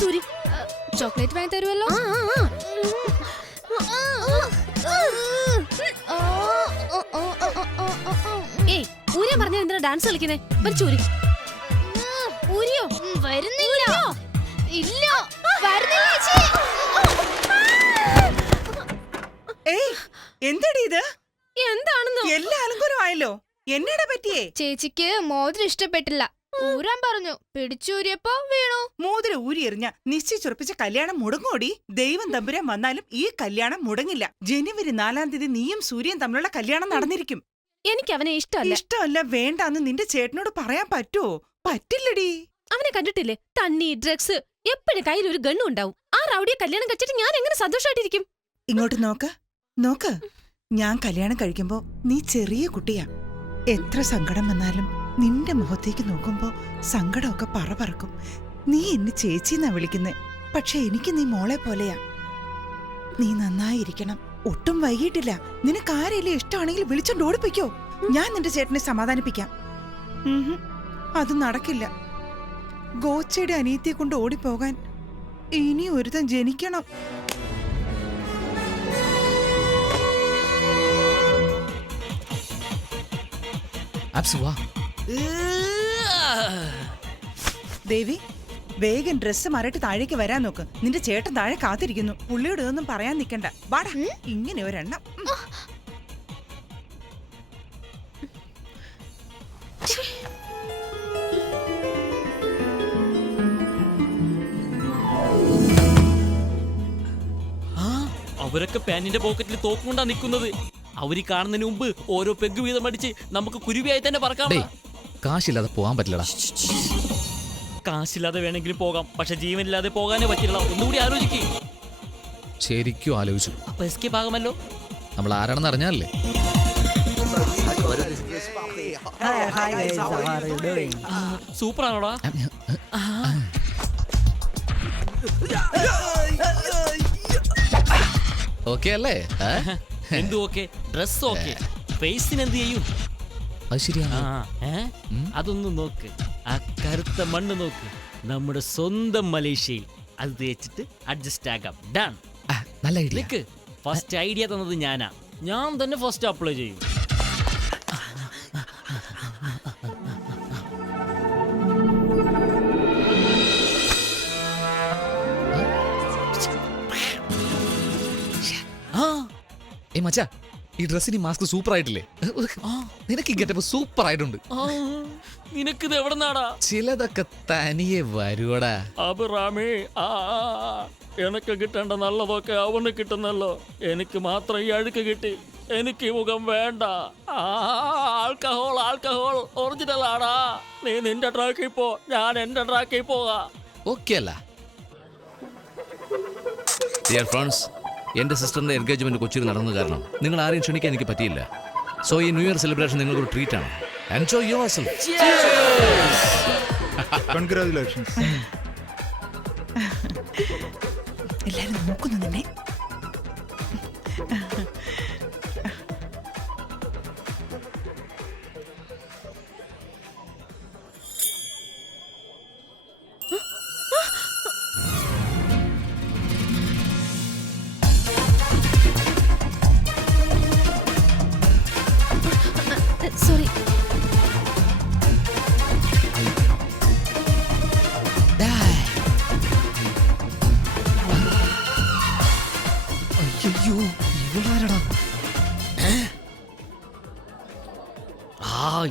ചൂരി chocolate വാങ്ങി തരുമല്ലോ. ഏയ് ഊരിയ പറഞ്ഞ എന്തിനാ ഡാൻസ് കളിക്കുന്നേ? ചൂരി ഊരിയോ? വരുന്നില്ല. ഇല്ല എന്താടി ഇത്? എന്താണെന്നോ? എല്ലാ അലങ്കാരമായല്ലോ. എന്നടാ പറ്റിയേ? ചേച്ചിക്ക് മോതിരം ഇഷ്ടപ്പെട്ടില്ല, ഊരാൻ പറഞ്ഞു. പിടിച്ചൂരിയപ്പോ വീണു. മോതിരം ഊരി എറിഞ്ഞ നിശ്ചയിച്ചുറപ്പിച്ച കല്യാണം മുടങ്ങോടി. ദൈവം തമ്പുരാൻ വന്നാലും ഈ കല്യാണം മുടങ്ങില്ല. ജനുവരി 4-ാം തീയതി നീയും സൂര്യൻ തമ്മിലുള്ള കല്യാണം നടന്നിരിക്കും. എനിക്ക് അവനെ ഇഷ്ടമല്ല. ഇഷ്ടമല്ല വേണ്ടാന്ന് നിന്റെ ചേട്ടനോട് പറയാൻ പറ്റുമോ? പറ്റില്ലടി. അവനെ കണ്ടിട്ടില്ലേ? തണ്ണി, ഡ്രഗ്സ്, എപ്പോഴും കയ്യിൽ ഒരു ഗണ്ണും ഉണ്ടാവും. ആ റൗഡിയെ കല്യാണം കഴിച്ചിട്ട് ഞാൻ എങ്ങനെ സന്തോഷമായിട്ടിരിക്കും? ഇങ്ങോട്ട് നോക്ക്. ഞാൻ കല്യാണം കഴിക്കുമ്പോ നീ ചെറിയ കുട്ടിയാ. എത്ര സങ്കടം വന്നാലും നിന്റെ മുഖത്തേക്ക് നോക്കുമ്പോ സങ്കടമൊക്കെ പറക്കും. നീ എന്നെ ചേച്ചിന്നാ വിളിക്കുന്നേ, പക്ഷെ എനിക്ക് നീ മോളെ പോലെയാ. നീ നന്നായിരിക്കണം. ഒട്ടും വൈകിട്ടില്ല. നിനക്ക് ആരെങ്കിലും ഇഷ്ടമാണെങ്കിൽ വിളിച്ചോണ്ട് ഓടിപ്പിക്കോ. ഞാൻ നിന്റെ ചേട്ടനെ സമാധാനിപ്പിക്കാം. അത് നടക്കില്ല. ഗോച്ചയുടെ അനിയത്തിയെ കൊണ്ട് ഓടിപ്പോകാൻ ഇനി ഒരുത്തൻ ജനിക്കണം. ദേവി, വേഗം ഡ്രസ്സ് മാറിയിട്ട് താഴേക്ക് വരാൻ നോക്ക്. നിന്റെ ചേട്ടൻ താഴെ കാത്തിരിക്കുന്നു. പുള്ളിയോട് ഇതൊന്നും പറയാൻ നിൽക്കണ്ട. വാടാ, ഇങ്ങനെ ഒരെണ്ണം. അവരൊക്കെ പാന്റിന്റെ പോക്കറ്റിൽ തോക്കുകൊണ്ടാ നിൽക്കുന്നത്. അവര് കാണുന്നതിന് മുമ്പ് ഓരോ പെഗ് വീതം അടിച്ച് നമുക്ക് കുരുവിയായി തന്നെ പറക്കാം. കാശില്ലാതെ പോകാൻ പറ്റില്ലടാ. കാശില്ലാതെ വേണമെങ്കിലും പോകാം, പക്ഷെ ജീവനില്ലാതെ പോകാനേ പറ്റില്ല. ഒന്നുകൂടി ആലോചിക്കേ. ശരിക്കും ആലോചിച്ചു. അപ്പൊ എസ്കേപ്പ് ആകുമല്ലോ. നമ്മൾ ആരാണെന്ന് അറിഞ്ഞാലേ. സൂപ്പർ ആണോടാ? ഓക്കെ അല്ലേ? എന്ത് ഓക്കെ? ഡ്രസ് ഓക്കെ, ഫേസിന് എന്ത് ചെയ്യും? അത് ശരിയാണ്. അതൊന്നും നോക്ക്. ആ കറുത്ത മണ്ണ് നോക്ക്. നമ്മുടെ സ്വന്തം മലേഷ്യയിൽ അത് തേച്ചിട്ട് അഡ്ജസ്റ്റ് ആകാം. ഡൺ. നല്ല ഐഡിയ. ഫസ്റ്റ് ഐഡിയ തന്നത് ഞാനാ. ഞാൻ തന്നെ ഫസ്റ്റ് അപ്ലൈ ചെയ്യും. മച്ചാ, ഈ ഡ്രസ്സിന് മാസ്ക് സൂപ്പർ ആയിട്ടില്ലേ? നിനക്ക് ഈ ഗെറ്റപ്പ് സൂപ്പർ ആയിട്ടുണ്ട്. നിനക്കിത് എവിടെ നാടാ? ചിലതൊക്കെ തനിയെ വരുവടാ. അബുറാമേ, എനക്ക് കിട്ടേണ്ട നല്ലതൊക്കെ അവന് കിട്ടുന്നല്ലോ. എനിക്ക് മാത്രം ഈ അഴുക്ക് കിട്ടി. എനിക്ക് ഈ മുഖം വേണ്ട. ആൽക്കഹോൾ ഒറിജിനൽ ആടാ. നീ നിന്റെ ട്രാക്കിൽ പോ, ഞാൻ എന്റെ ട്രാക്കിൽ പോകാം. ഓക്കെ അല്ല? ഡിയർ ഫ്രണ്ട്സ്, എൻ്റെ സിസ്റ്ററിൻ്റെ എൻഗേജ്മെൻറ്റ് കൊച്ചിയിൽ നടന്നത് കാരണം നിങ്ങൾ ആരെയും ക്ഷണിക്കാൻ എനിക്ക് പറ്റിയില്ല. സോ ഈ ന്യൂ ഇയർ സെലിബ്രേഷൻ നിങ്ങൾക്കൊരു ട്രീറ്റ് ആണ്. Enjoy yourself. കൺഗ്രാറ്റുലേഷൻസ്. എല്ലാരും നോക്കുന്നു നിന്നെ. സോറി. അയ്യോ, ഇവളാരടാ?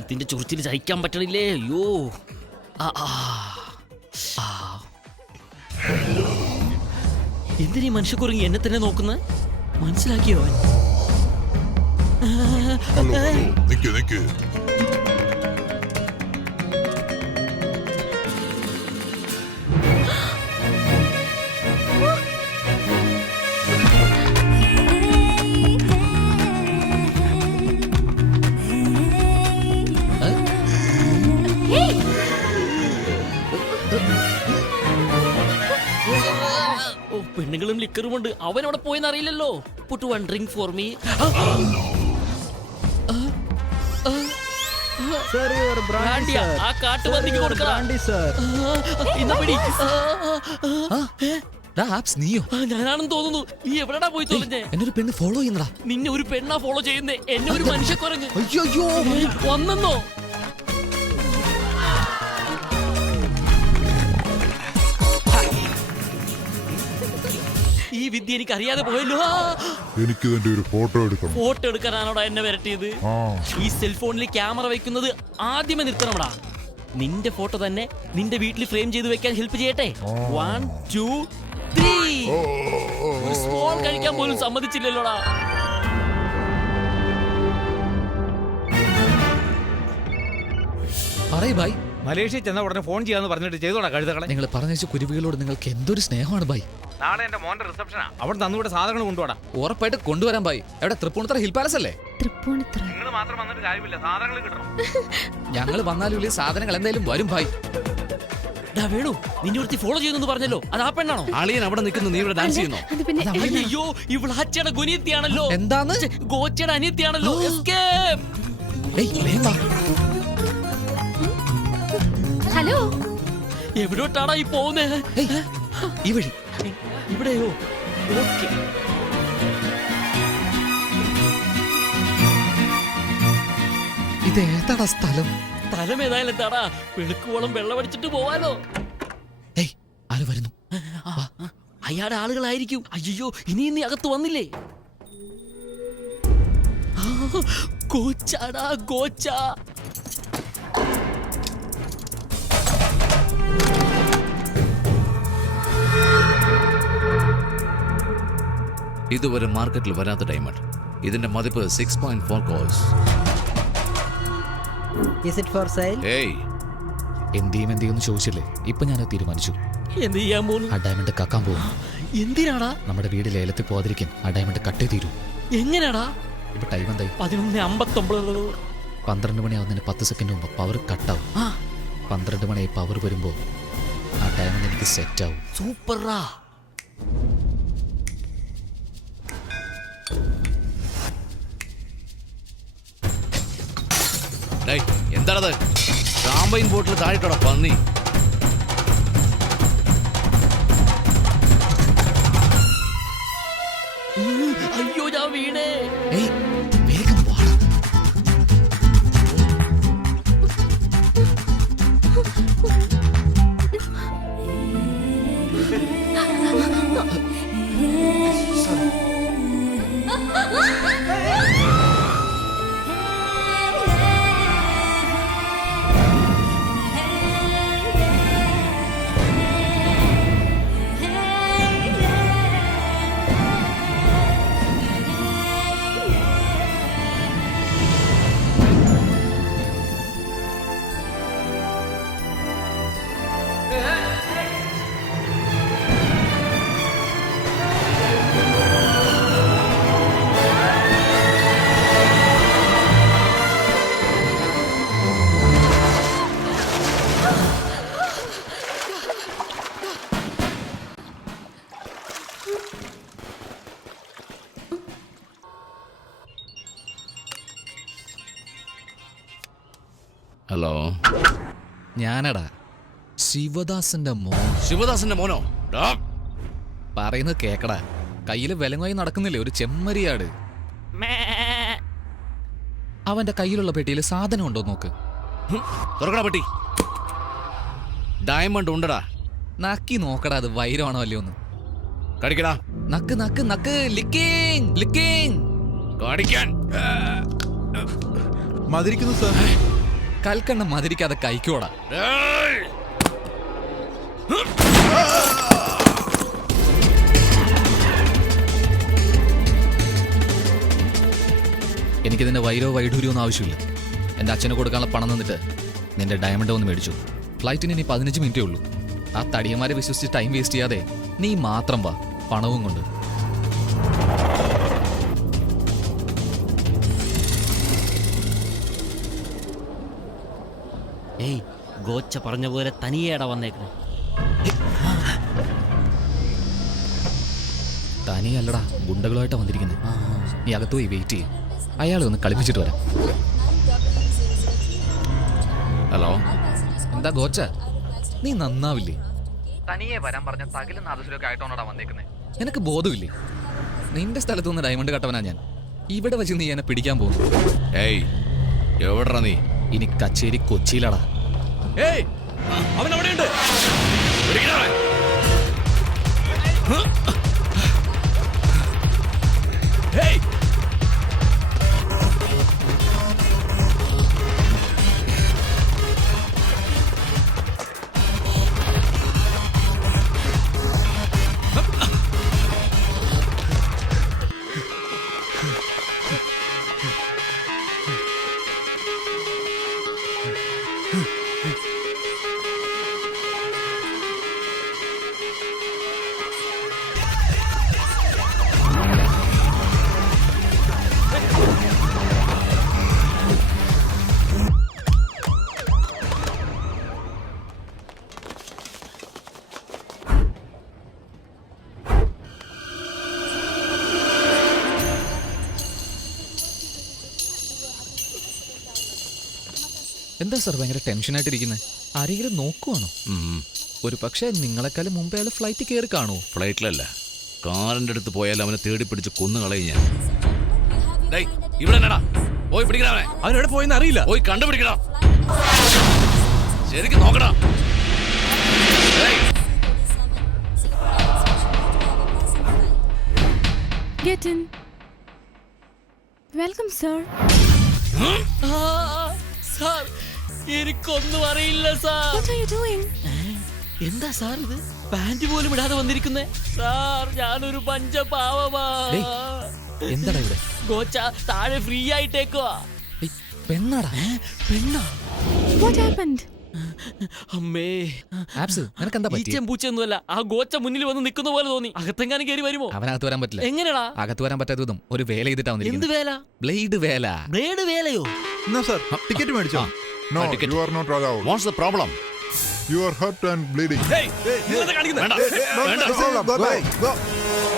ഇതിന്റെ ചൊറിച്ചിൽ സഹിക്കാൻ പറ്റണില്ലേ? അയ്യോ. എന്തിനീ മനുഷ്യക്കുറങ്ങി എന്നെ തന്നെ നോക്കുന്നത്? മനസ്സിലാക്കിയോ? നിക്ക്. പെണ്ണുങ്ങളും ലിക്കറുമുണ്ട്. അവൻ അവിടെ പോയെന്ന് അറിയില്ലല്ലോ. Put one drink for me. ബ്രാൻഡിയാ, ആ കാട്ടുപന്നിക്ക് കൊടുക്കടാ. ഇന്നാ പിടി. ആപ്സ് നീയോ? ഞാനാണെന്ന് തോന്നുന്നു. നീ എവിടെടാ പോയി തോന്നുന്നേ? എന്നൊരു പെണ്ണ് ഫോളോ ചെയ്യുന്നടാ. നിന്നെ ഒരു പെണ്ണാ ഫോളോ ചെയ്യുന്നേ, എന്നെ ഒരു മനുഷ്യ കുറഞ്ഞ് അയ്യോ വന്നെന്നോ? ഈ വിദ്യ എനിക്ക് അറിയാതെ പോയല്ലോ. എനിക്ക് ഇതിന്റെ ഒരു ഫോട്ടോ എടുക്കണം. ഫോട്ടോ എടുക്കാനാണോടാ എന്നെ വരട്ടിയത്? ആ ഈ സെൽഫോണിൽ ക്യാമറ വെക്കുന്നത് ആദ്യമേ നിർത്തണമടാ. നിന്റെ ഫോട്ടോ തന്നെ നിന്റെ വീട്ടിൽ ഫ്രെയിം ചെയ്ത് വെക്കാൻ ഹെൽപ്പ് ചെയ്യട്ടെ? 1 2 3. ഒരു സ്മോൾ കഴിക്കാൻ പോലും സമ്മതിച്ചില്ലല്ലോടാ. പറയ് ഭായ്. മലേഷ്യ ചെന്ന ഉടനെ ഫോൺ ചെയ്യാന്ന് പറഞ്ഞിട്ട് ചെയ്തോടാ കഴുതകളെ. നിങ്ങൾ പറഞ്ഞ കുരുവികളോട് നിങ്ങൾക്ക് എന്തൊരു സ്നേഹമാണ് ഭായ്. നാളെ എന്റെ മോന്റെ റിസപ്ഷനാ. അവിടെ തന്നുകൂടെ സാധനങ്ങൾ കൊണ്ടുപോടാ. ഉറപ്പായിട്ട് കൊണ്ടുവരാൻ ഭായ്. എവിടെ തൃപ്പൂണിത്തറ ഹിൽ പാലസ് അല്ലേ? തൃപ്പൂണിത്തറ. നിങ്ങൾ മാത്രം വന്നിട്ട് കാര്യമില്ല, സാധനങ്ങൾ കിട്ടണം. ഞങ്ങൾ വന്നാലും സാധനങ്ങൾ എന്തായാലും വരും ഭായ്. വേണു, നിന്നെ ഒരുത്തി ഫോളോ ചെയ്യുന്നു പറഞ്ഞല്ലോ, അത് ആ പെണ്ണാണോ? അളിയൻ അവിടെ നിൽക്കുന്നു, നീ ഇവിടെ ഡാൻസ് ചെയ്യുന്നോ? അത് പിന്നെ അയ്യോ, ഇവളാച്ചയുടെ ഗുനിയത്തിയാണല്ലോ. എന്താന്ന്? ഗോച്ചയുടെ അനിയത്തിയാണല്ലോ. Escape. ഹലോ, എവിടോട്ടാടാ ഈ പോകുന്നേ? ഈ വഴി. ഇവിടെയോ? ഓക്കെ. ഇത് ഏതാടാ സ്ഥലം? സ്ഥലം ഏതായാലും എന്താടാ, വെളുക്കുവോളം വെള്ളമടിച്ചിട്ട് പോവാലോ. ഏയ്, ആര് വരുന്നു? അയാളുടെ ആളുകളായിരിക്കും. അയ്യോ, ഇനി നീ അകത്ത് വന്നില്ലേ? ഗോച്ചാടാ, ഗോച്ച. ഇതുവരെ മാർക്കറ്റിൽ വരാത്ത ഡയമണ്ട്. ഇതിന്റെ മതിപ്പ് 6.4 crores. Is it for sale? ഏയ്, എന്തെയ്യുമെന്ന് ചോദിച്ചില്ലേ? ഇപ്പൊ ഞാൻ തീരുമാനിച്ചു. എന്ത് ചെയ്യാൻ പോന്നു? ആ ഡയമണ്ട് കക്കാൻ പോകും. എന്തിനാടാ? നമ്മുടെ വീട് ലേലത്തിൽ പോകാതിരിക്കാൻ ആ ഡയമണ്ട് കട്ടേ തീരൂ. എങ്ങനെയാടാ? ഇപ്പൊ ടൈം എന്തായി? 11:59. 12 മണിയാവുന്നതിന് 10 സെക്കൻഡ് മുമ്പ് പവർ കട്ടാവും. 12 മണിയായി പവർ വരുമ്പോ ആ ഡയമണ്ട് എനിക്ക് സെറ്റ് ആവും. സൂപ്പറാ. എന്താണത്? ഷാമ്പയിൻ ബോട്ടിൽ താഴെട്ടോടാ പന്നി. അയ്യോ, ഞാൻ വീണേ. ഏയ്, വേഗം വാടാ. ഹലോ, ഞാനടാ ശിവദാസന്റെ മോൻ. ശിവദാസന്റെ മോനോ? പറയുന്നത് കേക്കടാ. കയ്യില് വിലങ്ങായി നടക്കുന്നില്ലേ ഒരു ചെമ്മരിയാട്. അവന്റെ കയ്യിലുള്ള പെട്ടിയിൽ സാധനം ഉണ്ടോ നോക്ക്. തുറക്കടാ പെട്ടി. ഡയമണ്ട് ഉണ്ടടാ. നക്കി നോക്കടാ, അത് വൈരമാണോ അല്ലയോ ഒന്ന്. കടിക്കടാ. നക്ക് നക്ക് നക്ക്. ലിക്കിങ് ലിക്കിങ്. കടിക്കാൻ. മതിരിക്കുന്നു സാർ. കൽക്കണ്ണം മതിരിക്കാതെ കൈക്കോടാ. എനിക്കിതിന്റെ വൈരോ വൈഡൂര്യോ ഒന്നും ആവശ്യമില്ല. എൻ്റെ അച്ഛന് കൊടുക്കാനുള്ള പണം തന്നിട്ട് നിന്റെ ഡയമണ്ട് ഒന്ന് മേടിച്ചു. ഫ്ലൈറ്റിന് ഇനി 15 മിനിറ്റേ ഉള്ളൂ. ആ തടിയന്മാരെ വിശ്വസിച്ച് ടൈം വേസ്റ്റ് ചെയ്യാതെ നീ മാത്രം വാ, പണവും കൊണ്ട്. ഏയ്, ഗോച്ച പറഞ്ഞ പോലെ തനിയേടാ വന്നേക്കണേ. തനിയല്ലടാ, ഗുണ്ടകളുമായിട്ടാ വന്നിരിക്കുന്നത്. നീ അകത്ത് പോയി വെയിറ്റ് ചെയ്യും. അയാളെ ഒന്ന് കളിപ്പിച്ചിട്ട് വരാം. ഹലോ. എന്താ ഗോച്ച, നീ നന്നാവില്ലേ? തനിയെ വരാൻ പറഞ്ഞ തകിലും നാദസ്വരമൊക്കെ ആയിട്ടോണോടാ വന്നേക്കുന്നത്. നിനക്ക് ബോധമില്ലേ? നിന്റെ സ്ഥലത്ത് നിന്ന് ഡയമണ്ട് കട്ടവനാ ഞാൻ. ഇവിടെ വെച്ച് നീ എന്നെ പിടിക്കാൻ പോകുന്നു. ഏയ്, എവിടെടാ നീ? ഇനി കച്ചേരി കൊച്ചിയിലാടാ. ഏയ്, അവൻ അവിടെയുണ്ട്. ഏയ്, എന്താ സാർ ഭയങ്കര ടെൻഷനായിട്ടിരിക്കുന്നത്? ആരെങ്കിലും നോക്കുവാണോ? ഒരു പക്ഷേ നിങ്ങളെക്കാളും മുമ്പേ അയാൾ ഫ്ലൈറ്റ് കയറി കാണുമോ? ഫ്ലൈറ്റിലല്ല, കാറിന്റെ അടുത്ത് പോയാൽ അവനെ തേടി പിടിച്ച് കൊന്നു കളയും ഞാൻ. ഡേയ്, ഇവിടെ എന്നടാ? പോയി പിടിക്കണ അവനെ. അവനെവിടെ പോയെന്ന് അറിയില്ല. പോയി കണ്ടുപിടിക്കടാ. ശരിക്കും നോക്കടാ. Get in. Welcome, sir. Sir, എനിക്കൊന്നും അറിയില്ല sir. What are you doing? എന്താ സാർ ഇത്? പാന്റ് പോലും ഇടാതെ വന്നിരിക്കുന്നേ സാർ. ഞാനൊരു പഞ്ചപാവമാ. എന്താടാ ഇവിടെ? ഗോച്ച താഴെ ഫ്രീ ആയിട്ടേക്കുവാ. ഏയ്, പെണ്ണാടാ. പെണ്ണാ? What happened? അമ്മേ, ആപ്സ്, നിനക്കെന്താ പറ്റി? ഈച്ചം പൂച്ചൊന്നുമല്ല, ആ ഗോച്ച മുന്നിൽ വന്ന് നിൽക്കുന്ന പോലെ തോന്നി. അകത്തെങ്ങാനും കയറി വരുമോ? അവനകത്ത് വരാൻ പറ്റില്ല. എങ്ങനെയാ അകത്ത് വരാൻ പറ്റാത്തതും ഒരു വേല ചെയ്തിട്ടാ എന്ത് വന്നിരിക്കുന്നത്. വേല? ബ്ലേഡ് വേല. ബ്ലേഡ് വേലയോ? എന്നാ സാർ ടിക്കറ്റ് മേടിച്ചോ? No, ticket. You are not allowed. What's the problem? You are hurt and bleeding.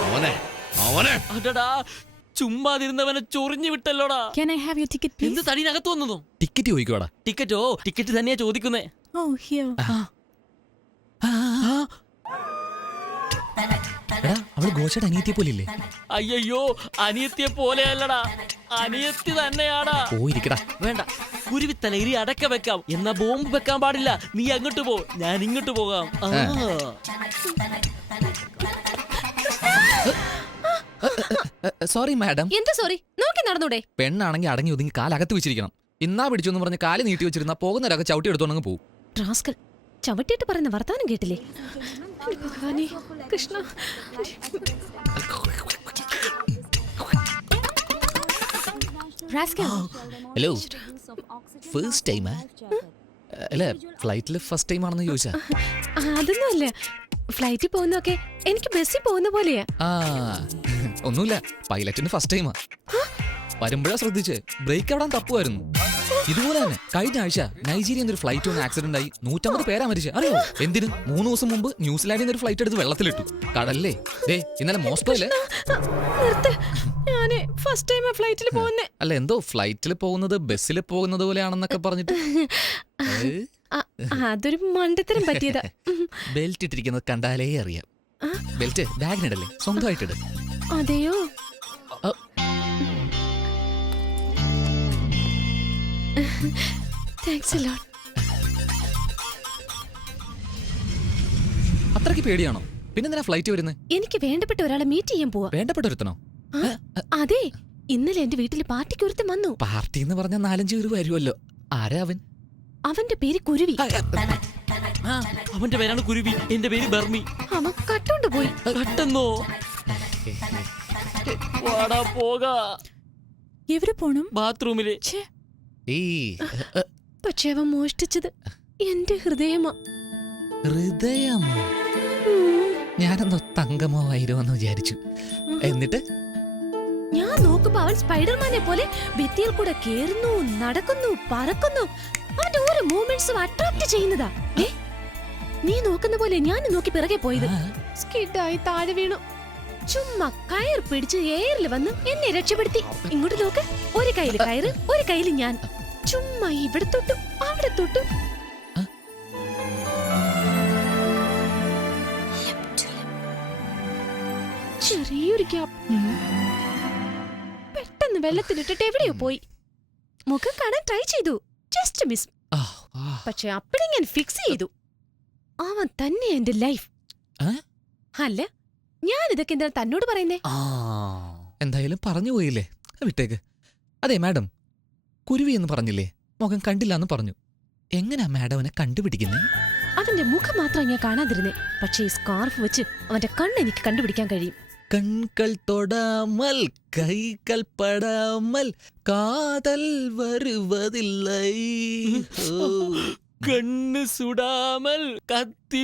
അവനെ അവനെ അടടാ, ചുമ്മാതിരുന്നവനെ ചൊറിഞ്ഞു വിട്ടല്ലോടാ. Can I have your ticket, എന്ത് please? തടിനകത്ത് വന്നതോ? ടിക്കറ്റ് ചോദിക്കോടാ. ടിക്കറ്റോ? ടിക്കറ്റ് തന്നെയാ ചോദിക്കുന്നേ. Oh, here. എടാ, അവള് ഗോച്ചയുടെ അനിയത്തിയെ പോലില്ലേ? അയ്യോ, അനിയത്തിയെ പോലെയല്ലടാ, അനിയത്തി തന്നെയാടാ. പോയിരിക്കടാ. വേണ്ട, കുരുവിത്തലയിൽ അടക്ക വെക്കാം, എന്നാ ബോംബ് വെക്കാൻ പാടില്ല. നീ അങ്ങോട്ട് പോ, ഞാൻ ഇങ്ങോട്ട് പോകാം. Sorry madam. എന്താ സോറി? നോക്കി നടന്നൂടെ? പെണ്ണാണെങ്കിൽ അടങ്ങി ഒതുങ്ങി കാലകത്ത് വെച്ചിരിക്കണം. ഇന്നാ പിടിച്ചു എന്ന് പറഞ്ഞ് കാല് നീട്ടി വെച്ചിരുന്ന പോകുന്നവരൊക്കെ ചവിട്ടി എടുത്തോണ്ടങ്ങ് പോകും. റാസ്കൽ, ചവിട്ടിയിട്ട് പറയുന്ന വർത്താനം കേട്ടില്ലേ? ഭഗവാനേ, കൃഷ്ണ. റാസ്കൽ. ഹലോ, ഫസ്റ്റ് ടൈമാ? അല്ല, ഫ്ലൈറ്റിൽ ഫസ്റ്റ് ടൈം ആണെന്ന് ചോദിച്ചാ? അതൊന്നുമല്ല, ഫ്ലൈറ്റിൽ പോകുന്നൊക്കെ എനിക്ക് ബസ്സിൽ പോകുന്ന പോലെയാ. ആ, ഒന്നുമില്ല, പൈലറ്റിന് ഫസ്റ്റ് ടൈമാ. വരുമ്പോഴാ ശ്രദ്ധിച്ച് ബ്രേക്ക് എവിടാൻ തപ്പുമായിരുന്നു. ഇതുപോലെ തന്നെ കഴിഞ്ഞ ആഴ്ച നൈജീരിയ ഒരു ഫ്ലൈറ്റ് ഒന്ന് ആക്സിഡന്റ് ആയി 150 പേരാ മരിച്ചു. അറിയോ എന്തിന്? 3 ദിവസം മുമ്പ് ന്യൂസിലാൻഡിൽ നിന്ന് ഒരു ഫ്ലൈറ്റ് എടുത്ത് വെള്ളത്തിലിട്ടു. കടല്ലേ. ഇന്നലെ മോസ്കോയിലെ ഞാന് ഫസ്റ്റ് ടൈം ഫ്ലൈറ്റിൽ പോകുന്നേ. അല്ല, എന്തോ ഫ്ലൈറ്റിൽ പോകുന്നത് ബസ്സിൽ പോകുന്നത് പോലെയാണെന്നൊക്കെ പറഞ്ഞിട്ട് അതൊരു മണ്ടത്തരം പറ്റിയതാ. ബെൽറ്റ് ഇട്ടിരിക്കുന്നത് കണ്ടാലേ അറിയാം. ബെൽറ്റ് ബാഗിനിടല്ലേ, സ്വന്തമായിട്ടിട്. അതെയോ? Thanks a lot. അത്രയ്ക്ക് പേടിയാണോ? പിന്നെന്തിനാ ഫ്ലൈറ്റ് വരുന്നത്? എനിക്ക് വേണ്ടപ്പെട്ട ഒരാളെ മീറ്റ് ചെയ്യാൻ പോവാ. വേണ്ടപ്പെട്ടൊരുത്തനോ? അതെ, ഇന്നലെ എന്റെ വീട്ടിൽ പാർട്ടിക്ക് ഒരുത്തൻ വന്നു. പാർട്ടി എന്ന് പറഞ്ഞ 4-5 പേര് വരുമല്ലോ. ആരാ അവൻ? അവന്റെ പേര് കുരുവി. അവന്റെ പേരാണ് കുരുവി, എന്റെ പേര് ബർമി. അവൻ കട്ടോണ്ട് പോയി. കട്ടെന്നോ? വാടാ പോകാ. എവിടെ പോണം? ബാത്റൂമില്. പക്ഷെ അവൻ മോഷ്ടിച്ചത് എന്റെ ഹൃദയമാ. ഹൃദയമോ? ഞാനെന്തോ തങ്കമോ ആയിരുമെന്ന് വിചാരിച്ചു. എന്നിട്ട് ഞാൻ നോക്കുമ്പോ അവൻ സ്പൈഡർമാനെ പോലെ ഭിത്തിയിൽ കൂടെ കേറുന്നു, നടക്കുന്നു, പറക്കുന്നു. അവന്റെ ഓരോ മൂവ്മെന്റ്സും അട്രാക്ട് ചെയ്യുന്നതാ. നീ നോക്കുന്ന പോലെ ഞാൻ നോക്കി പിറകെ പോയത്. സ്കിഡായി താഴെ വീണു. ചുമ്മാ കയർ പിടിച്ച് എയറിൽ വന്ന് എന്നെ രക്ഷപ്പെടുത്തി. ഇങ്ങോട്ട് നോക്ക്, ഒരു കയ്യില് കയറ്, ഒരു കയ്യില് ഞാൻ. ചുമ്മാ ഇവിടെ തൊട്ടു അവിടെ എവിടെ തൊട്ടു? ആ? ചെറിയൊരു ഗ്യാപ്പ്. പെട്ടെന്ന് വെള്ളത്തിലിട്ടിട്ട് എവിടെയോ പോയി. മുഖം കാണാൻ ട്രൈ ചെയ്തു, ജസ്റ്റ് മിസ്. ആ, ആ. പക്ഷെ അപ്പഴേ ഞാൻ ഫിക്സ് ചെയ്തു, അവൻ തന്നെ എന്റെ ലൈഫ്. ഏ? അല്ല, ഞാൻ ഇതൊക്കെ എന്താ തന്നോട് പറയുന്നേ? ആ, എന്തായാലും പറഞ്ഞു പോയില്ലേ, വിട്ടേക്ക്. അതെ മാഡം, കുരുവി എന്ന് പറഞ്ഞില്ലേ, മുഖം കണ്ടില്ല എന്ന് പറഞ്ഞു. എങ്ങനെയാ മാഡം അവനെ കണ്ടുപിടിക്കുന്നേ? അവന്റെ മുഖം മാത്രം ഞാൻ കാണാതിരുന്നേ, പക്ഷേ ഈ സ്കാർഫ് വെച്ച് അവന്റെ കണ്ണ് എനിക്ക് കണ്ടുപിടിക്കാൻ കഴിയും. കൺകൾ തൊടാമൽ കൈകൾ പടാമൽ കാതൽ വരുവതില്ലേ. കണ്ണ് സുടാമൽ കത്തി